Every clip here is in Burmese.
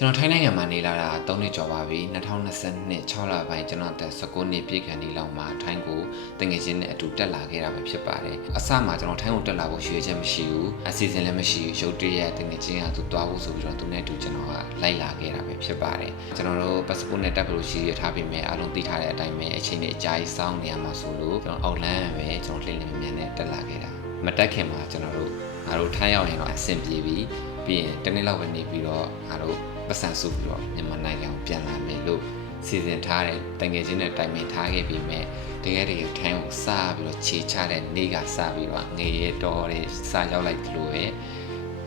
ကျွန်တော်ထိုင်းနိုင်ငံမှာနေလာတာ3နှစ်ကျော်ပါပြီ2022 6လပိုင်းကျွန်တော်တက်19နှစ်ပြည့်ခန့်ဒီလောက်မှာထိုင်းကိုတငယ်ချင်းနဲ့အတူတက်လာခဲ့တာပဲဖြစ်ပါတယ်အစမှာကျွန်တော်ထိုင်းကိုတက်လာဖို့ရွေးချက်မရှိဘူးအစီအစဉ်လည်းမရှိဘူးရုပ်တရက်တငယ်ချင်းကသူတွားဖို့ဆိုပြီးတော့သူနဲ့အတူကျွန်တော်ကလိုက်လာခဲ့တာပဲဖြစ်ပါတယ်ကျွန်တော်တို့ passport နဲ့တက်ဖို့ရှိရထားပြီးမြဲအားလုံးသိထားတဲ့အတိုင်းပဲအချိန်နဲ့အကြာကြီးစောင့်နေရမှာဆိုလို့ကျွန်တော်အောက်လန်းပဲကျွန်တော်လှည့်လည်မြန်နဲ့တက်လာခဲ့တာမတက်ခင်မှာကျွန်တော်တို့ငါတို့ထိုင်းရောက်ရင်တော့အဆင်ပြေပြီးရင်တနေ့လောက်ပဲနေပြီးတော့ငါတို့ပတ်စံစုပြီးတော့မြန်မာနိုင်ငံကိုပြန်လာမယ်လို့စီစဉ်ထားတဲ့တငယ်ချင်းနဲ့တိုင်ပင်ထားခဲ့ပြီးမြဲတကယ်ထိုင်းကိုစားပြီးတော့ခြေချတဲ့နေ့ကစားပြီးတော့ငရေတော်တွေစားရောက်လိုက်လို့ပဲ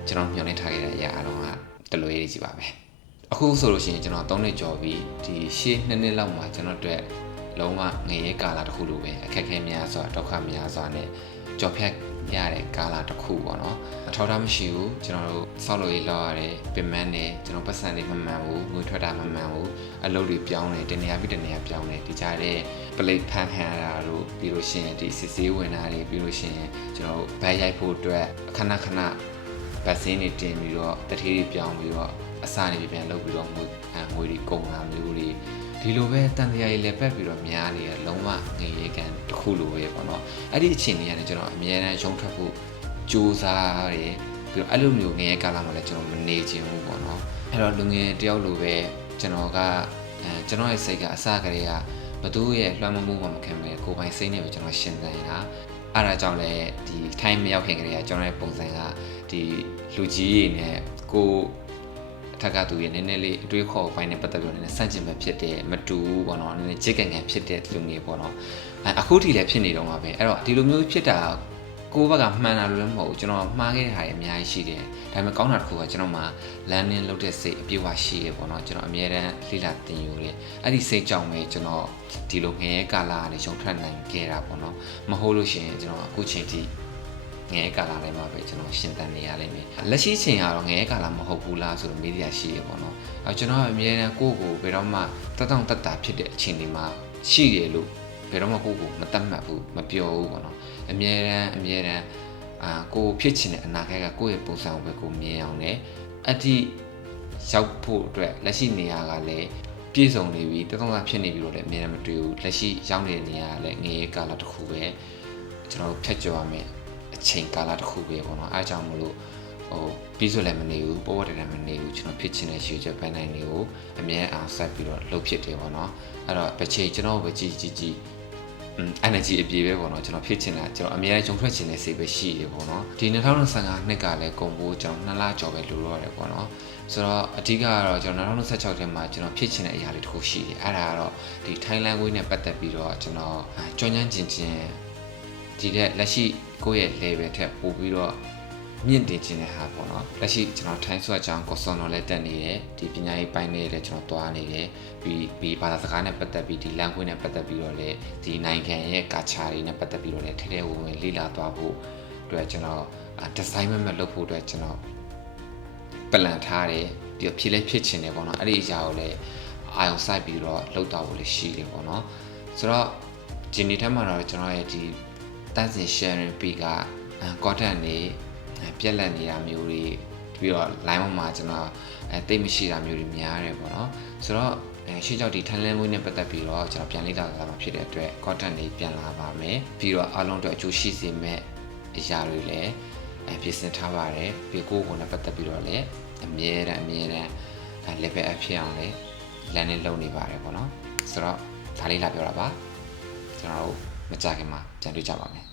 ကျွန်တော်မျှော်လင့်ထားခဲ့တဲ့အရာအတော့ကတလွဲရေးကြီးပါပဲအခုဆိုလို့ရှိရင်ကျွန်တော်3နှစ်ကျော်ပြီးဒီရှေ့2နှစ်လောက်မှာကျွန်တော်တို့လုံးဝငရေကာလာတစ်ခုလိုပဲအခက်အခဲများစွာဒုက္ခများစွာနဲ့ကြော်ဖြတ်ရတဲ့ကာလာတစ်ခုပေါ့နော်အထောက်အထားမရှိဘူးကျွန်တော်တို့ဆောက်လို့ရလောက်ရတယ်ပြင်ပန်းနေကျွန်တော်ပတ်စံတွေမမှန်ဘူးငွေထွက်တာမမှန်ဘူးအလုပ်တွေပြောင်းနေတနေရာပြီးတနေရာပြောင်းနေဒီကြားတဲ့ပလိတ်ဖန်ဟန်တာတို့ပြီးလို့ရှိရင်ဒီစစ်ဆေးဝင်တာတွေပြီးလို့ရှိရင်ကျွန်တော်ဘတ်ရိုက်ဖို့အတွက်ခဏဗတ်စင်းတွေတင်ပြီးတော့တထေးတွေပြောင်းပြီးတော့အစားတွေပြန်လုပ်ပြီးတော့ငွေတွေကုန်တာမျိုးတွေဒီလိုပဲတန်တရားကြီးလည်းပက်ပြီးတော့များနေရလုံးဝငရေကန်တစ်ခုလိုပဲပေါ့နော်အဲ့ဒီအချိန်ကြီးကနေကျွန်တော်အများအားရုံထွက်ဖို့ကြိုးစားတယ်ပြီးတော့အဲ့လိုမျိုးငရေကာလာမှာလည်းကျွန်တော်မနေချင်ဘူးပေါ့နော်အဲ့တော့လူငယ်တယောက်လိုပဲကျွန်တော်ရဲ့စိတ်ကအစကတည်းကဘသူရဲ့လွှမ်းမိုးမှုမှမခံပဲကိုယ်ပိုင်စိတ်နဲ့ပဲကျွန်တော်ရှင်းသန်နေတာအဲ့ဒါကြောင့်လည်းဒီထိုင်းမရောက်ခင်ကတည်းကကျွန်တော်ရဲ့ပုံစံကဒီလူကြီးတွေနဲ့ကိုထက်ကသူရဲ့နည်းနည်းလေးအတွေးခေါ်ပိုင်းနဲ့ပတ်သက်ပြီးတော့နည်းနည်းစန့်ကျင်ပဲဖြစ်တယ်မတူဘူးပေါ့နော်နည်းနည်းကြိတ်ကန်ဖြစ်တဲ့လူငယ်ပေါ့နော်အခုထိလည်းဖြစ်နေတော့မှာပဲအဲ့တော့ဒီလိုမျိုးဖြစ်တာကိုယ့်ဘက်ကမှန်တာလို့လည်းမဟုတ်ဘူးကျွန်တော်မှားခဲ့တဲ့ဟာတွေအများကြီးရှိတယ်ဒါပေမဲ့ကောင်းတာတစ်ခုကကျွန်တော်မှာလမ်းနဲ့လုပ်တဲ့စိတ်အပြည့်အဝရှိရပေါ့နော်ကျွန်တော်အမြဲတမ်းလေ့လာသင်ယူတယ်အဲ့ဒီစိတ်ကြောင့်ပဲကျွန်တော်ဒီလိုငယ်ရဲ့ကာလာကနေရှုံထွက်နိုင်ခဲ့တာပေါ့နော်မဟုတ်လို့ရှိရင်ကျွန်တော်အခုချိန်ထိငယ်ကာလာလေးမှာပဲကျွန်တော်ရှင်းတန်နေရလိမ့်မယ်လက်ရှိချိန်ကတော့ငယ်ကာလာမဟုတ်ဘူးလားဆိုတော့မေးစရာရှိရပေါ့နော်ကျွန်တော်အမြဲတမ်းကိုယ့်ကိုဘယ်တော့မှတက်တာဖြစ်တဲ့အချိန်ဒီမှာရှိရလို့ဘယ်တော့မှကိုယ့်ကိုမတတ်မှတ်ဘူးမပြောဘူးပေါ့နော်အမြဲတမ်းကိုဖြစ်ချင်တဲ့အနာဂတ်ကကိုယ့်ရဲ့ပုံစံကိုပဲကိုမြင်အောင်နဲ့အတိရောက်ဖို့အတွက်လက်ရှိနေရာကလည်းပြည့်စုံနေပြီတက်ဖြစ်နေပြီလို့လည်းအမြဲတမ်းမတွေ့ဘူးလက်ရှိရောက်နေတဲ့နေရာကလည်းငယ်ကာလာတစ်ခုပဲကျွန်တော်ဖြတ်ကျော်ရမယ်အချိန်ကာလတစ်ခုပဲပေါ့နော်အားကြောင့်မလို့ပြီးဆိုလည်းမနေဘူးပေါ်တယ်လည်းမနေဘူးကျွန်တော်ဖြစ်ချင်တဲ့ရှေ့ချက်ပန်းနိုင်တွေကိုအမြဲအားဆက်ပြီးတော့လှုပ်ဖြစ်တယ်ပေါ့နော်အဲ့တော့တစ်ချိန်ကျွန်တော်ပဲကြည်energy အပြည့်ပဲပေါ့နော်ကျွန်တော်ဖြစ်ချင်တာကျွန်တော်အမြဲကြုံထွက်ချင်တဲ့စိတ်ပဲရှိတယ်ပေါ့နော်ဒီ2025နှစ်ကလည်းကုန်ဖို့ကျွန်တော်2လကျော်ပဲလိုတော့တယ်ပေါ့နော်ဆိုတော့အဓိကကတော့ကျွန်တော်2026ထဲမှာကျွန်တော်ဖြစ်ချင်တဲ့အရာလေးတစ်ခုရှိတယ်အဲ့ဒါကတော့ဒီ Thailand Way နဲ့ပတ်သက်ပြီးတော့ကျွန်တော်ကြွញ្ញမ်းကျင်ဒီတဲ့လက်ရှိကိုယ့်ရဲ့ level ထက်ပိုပြီးတော့မြင့်တင်ခြင်းတဲ့ဟာပေါ့နော်လက်ရှိကျွန်တော်ထိုင်းဆွတ်ကြောင်းကိုစွန်တော်လည်းတက်နေတယ်ဒီပညာရေးပိုင်းနဲ့လည်းကျွန်တော်တွားနေတယ်ပြီးဘာသာစကားနဲ့ပတ်သက်ပြီးဒီ language နဲ့ပတ်သက်ပြီးတော့လည်းဒီနိုင်ငံရဲ့ကာချာတွေနဲ့ပတ်သက်ပြီးတော့လည်းထဲထဲဝင်လေ့လာသွားဖို့အတွက်ကျွန်တော် design မဲ့လုပ်ဖို့အတွက်ကျွန်တော်planထားတယ်ပြီးတော့ဖြစ်ချင်တယ်ပေါ့နော်အဲ့ဒီအရာကိုလည်းအာရုံစိုက်ပြီးတော့လုပ်တော့ဖို့လည်းရှိတယ်ပေါ့နော်ဆိုတော့ဒီနေ့ထက်မှတော့ကျွန်တော်ရဲ့ဒီတန်းစင် sharing ပြီးက content တွေပြက်လက်နေတာမျိုးတွေပြီးတော့ line ပေါ်မှာကျွန်တော်တိတ်မရှိတာမျိုးတွေများတယ်ပေါ့နော်ဆိုတော့ရှေ့ကြောက်ဒီ Thailand Way နဲ့ပတ်သက်ပြီးတော့ကျွန်တော်ပြန်လေ့လာတာမှာဖြစ်တဲ့အတွက် content တွေပြန်လာပါမယ်ပြီးတော့အားလုံးအတွက်အကျိုးရှိစေမဲ့အရာတွေလည်းပြင်ဆင်ထားပါတယ်ပြီးကိုယ်နဲ့ပတ်သက်ပြီးတော့လည်းအမြဲတမ်း level up ဖြစ်အောင်လည်းလမ်းနဲ့လုပ်နေပါတယ်ပေါ့နော်ဆိုတော့ဒါလေးလာပြောတာပါကျွန်တော်တို့မကြခင်မှာပြန်တွေ့ကြပါမယ်